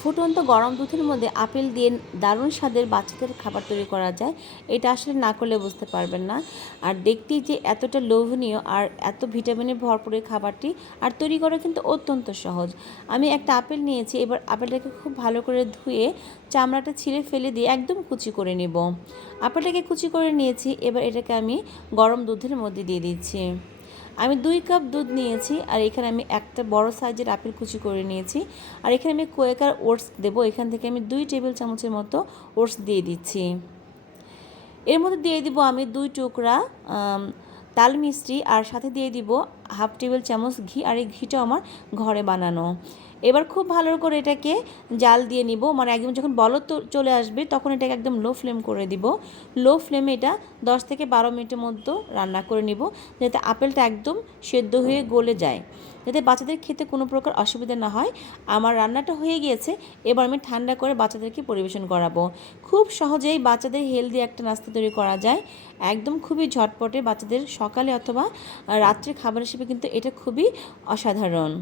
ফুটন্ত গরম দুধের মধ্যে আপেল দিয়ে দারুণ স্বাদের বাচ্চাদের খাবার তৈরি করা যায়। এটা আসলে না করলে বুঝতে পারবেন না। আর দেখতেই যে এতটা লোভনীয় আর এত ভিটামিনে ভরপুর এই খাবারটি, আর তৈরি করা কিন্তু অত্যন্ত সহজ। আমি একটা আপেল নিয়েছি, এবার আপেলটাকে খুব ভালো করে ধুয়ে চামড়াটা ছিঁড়ে ফেলে দিয়ে একদম কুচি করে নেব। আপেলটাকে কুচি করে নিয়েছি, এবার এটাকে আমি গরম দুধের মধ্যে দিয়ে দিচ্ছি। আমি 2 কাপ দুধ নিয়েছি, আর এখানে আমি একটা বড় সাইজের আপেল কুচি করে নিয়েছি। আর এখানে আমি কোয়েকার ওটস দেবো। এখান থেকে আমি 2 টেবিল চামচের মতো ওটস দিয়ে দিচ্ছি। এর মধ্যে দিয়ে দিব আমি 2 টুকরা তাল মিষ্টি, আর সাথে দিয়ে দিব হাফ টেবিল চামচ ঘি, আর এই ঘিটাও আমার ঘরে বানানো। এবার খুব ভালো করে এটাকে জাল দিয়ে নিব, মানে একদম যখন বলক চলে আসবে তখন এটাকে একদম লো ফ্লেম করে দিব। লো ফ্লেমে এটা 10 থেকে 12 মিনিটের মধ্যে রান্না করে নিব, যাতে আপেলটা একদম সেদ্ধ হয়ে গলে যায়, যাতে বাচ্চাদের খেতে কোনো প্রকার অসুবিধা না হয়। আমার রান্নাটা হয়ে গিয়েছে, এবার আমি ঠান্ডা করে বাচ্চাদেরকে পরিবেশন করাবো। খুব সহজেই বাচ্চাদের হেলদি একটা নাস্তা তৈরি করা যায়, একদম খুবই ঝটপটে। বাচ্চাদের সকালে অথবা রাত্রে খাবার হিসেবে কিন্তু এটা খুবই অসাধারণ।